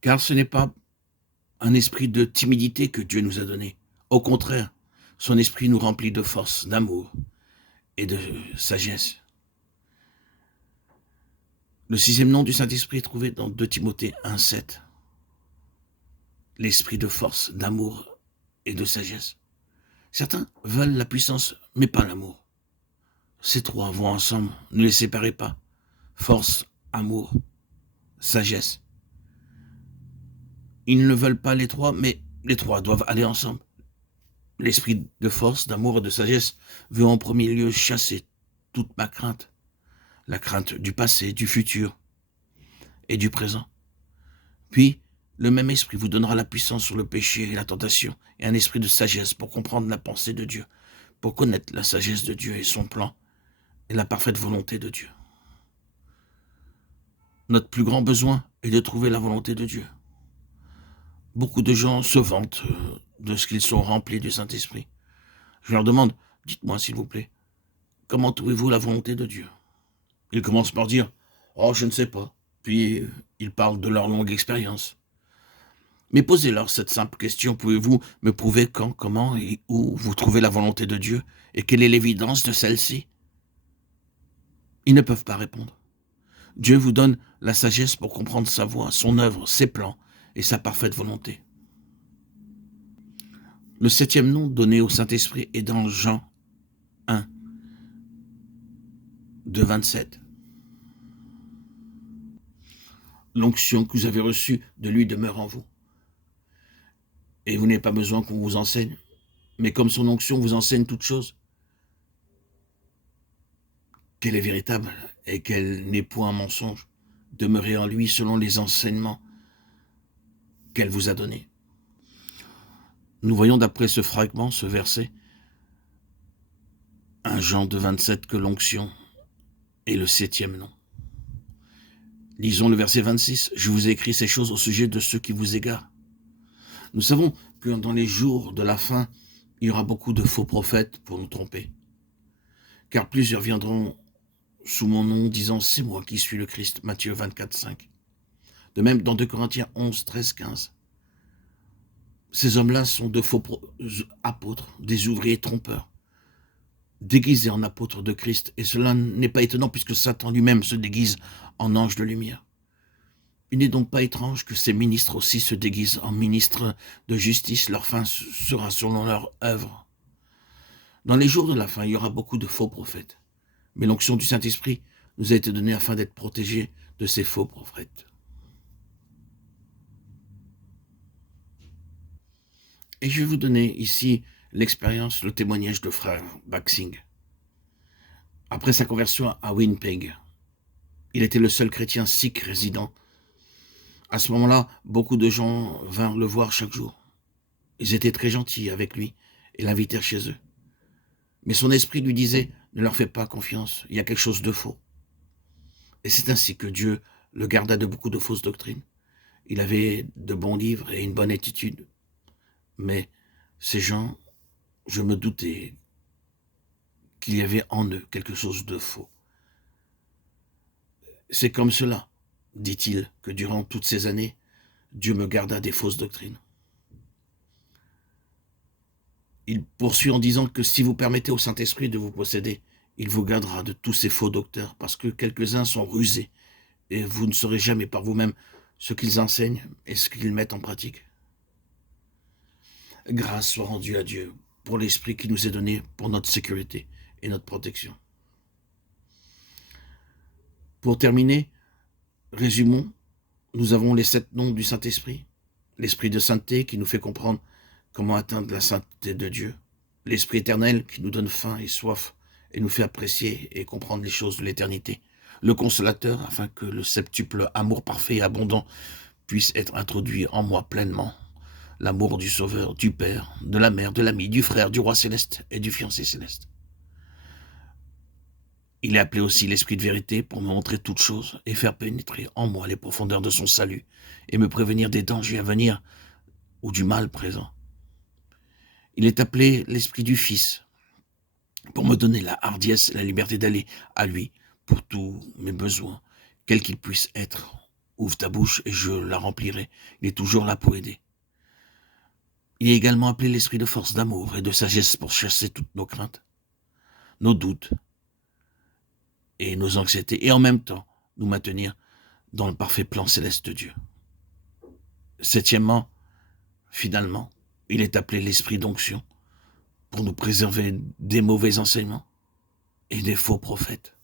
Car ce n'est pas un esprit de timidité que Dieu nous a donné. Au contraire, son esprit nous remplit de force, d'amour et de sagesse. Le 6e nom du Saint-Esprit est trouvé dans 2 Timothée 1,7. L'esprit de force, d'amour et de sagesse. Certains veulent la puissance, mais pas l'amour. Ces trois vont ensemble, ne les séparez pas. Force, amour, sagesse. Ils ne veulent pas les trois, mais les trois doivent aller ensemble. L'esprit de force, d'amour et de sagesse veut en premier lieu chasser toute ma crainte. La crainte du passé, du futur et du présent. Puis, le même esprit vous donnera la puissance sur le péché et la tentation, et un esprit de sagesse pour comprendre la pensée de Dieu, pour connaître la sagesse de Dieu et son plan, et la parfaite volonté de Dieu. Notre plus grand besoin est de trouver la volonté de Dieu. Beaucoup de gens se vantent de ce qu'ils sont remplis du Saint-Esprit. Je leur demande, dites-moi s'il vous plaît, comment trouvez-vous la volonté de Dieu? Ils commencent par dire, oh je ne sais pas. Puis ils parlent de leur longue expérience. Mais posez-leur cette simple question, pouvez-vous me prouver quand, comment et où vous trouvez la volonté de Dieu et quelle est l'évidence de celle-ci? Ils ne peuvent pas répondre. Dieu vous donne la sagesse pour comprendre sa voie, son œuvre, ses plans et sa parfaite volonté. Le 7e nom donné au Saint-Esprit est dans Jean 1, de 27. L'onction que vous avez reçue de lui demeure en vous. Et vous n'avez pas besoin qu'on vous enseigne. Mais comme son onction vous enseigne toutes choses, qu'elle est véritable et qu'elle n'est point un mensonge, demeurez en lui selon les enseignements qu'elle vous a donnés. Nous voyons d'après ce fragment, ce verset, 1 Jean 2, 27, que l'onction est le 7e nom. Lisons le verset 26. Je vous ai écrit ces choses au sujet de ceux qui vous égarent. Nous savons que dans les jours de la fin, il y aura beaucoup de faux prophètes pour nous tromper. Car plusieurs viendront sous mon nom, disant, c'est moi qui suis le Christ. Matthieu 24, 5. De même, dans 2 Corinthiens 11, 13, 15. Ces hommes-là sont de faux apôtres, des ouvriers trompeurs, déguisés en apôtres de Christ. Et cela n'est pas étonnant puisque Satan lui-même se déguise en ange de lumière. Il n'est donc pas étrange que ces ministres aussi se déguisent en ministres de justice. Leur fin sera selon leur œuvre. Dans les jours de la fin, il y aura beaucoup de faux prophètes. Mais l'onction du Saint-Esprit nous a été donnée afin d'être protégés de ces faux prophètes. Et je vais vous donner ici l'expérience, le témoignage de frère Baksing. Après sa conversion à Winnipeg, il était le seul chrétien sikh résident. À ce moment-là, beaucoup de gens vinrent le voir chaque jour. Ils étaient très gentils avec lui et l'invitèrent chez eux. Mais son esprit lui disait, ne leur fais pas confiance, il y a quelque chose de faux. Et c'est ainsi que Dieu le garda de beaucoup de fausses doctrines. Il avait de bons livres et une bonne attitude. Mais ces gens, je me doutais qu'il y avait en eux quelque chose de faux. C'est comme cela, dit-il, que durant toutes ces années, Dieu me garda des fausses doctrines. Il poursuit en disant que si vous permettez au Saint-Esprit de vous posséder, il vous gardera de tous ces faux docteurs, parce que quelques-uns sont rusés, et vous ne saurez jamais par vous-même ce qu'ils enseignent et ce qu'ils mettent en pratique. Grâce soit rendue à Dieu pour l'Esprit qui nous est donné pour notre sécurité et notre protection. Pour terminer, résumons, nous avons les 7 noms du Saint-Esprit, l'Esprit de sainteté qui nous fait comprendre comment atteindre la sainteté de Dieu, l'Esprit éternel qui nous donne faim et soif et nous fait apprécier et comprendre les choses de l'éternité, le Consolateur afin que le septuple amour parfait et abondant puisse être introduit en moi pleinement, l'amour du Sauveur, du Père, de la Mère, de l'ami, du frère, du Roi céleste et du fiancé céleste. Il est appelé aussi l'Esprit de vérité pour me montrer toutes choses et faire pénétrer en moi les profondeurs de son salut et me prévenir des dangers à venir ou du mal présent. Il est appelé l'Esprit du Fils pour me donner la hardiesse et la liberté d'aller à lui pour tous mes besoins, quels qu'ils puissent être Ouvre ta bouche et je la remplirai. Il est toujours là pour aider. Il est également appelé l'esprit de force, d'amour et de sagesse pour chasser toutes nos craintes, nos doutes et nos anxiétés, et en même temps nous maintenir dans le parfait plan céleste de Dieu. Septièmement, finalement, il est appelé l'esprit d'onction pour nous préserver des mauvais enseignements et des faux prophètes.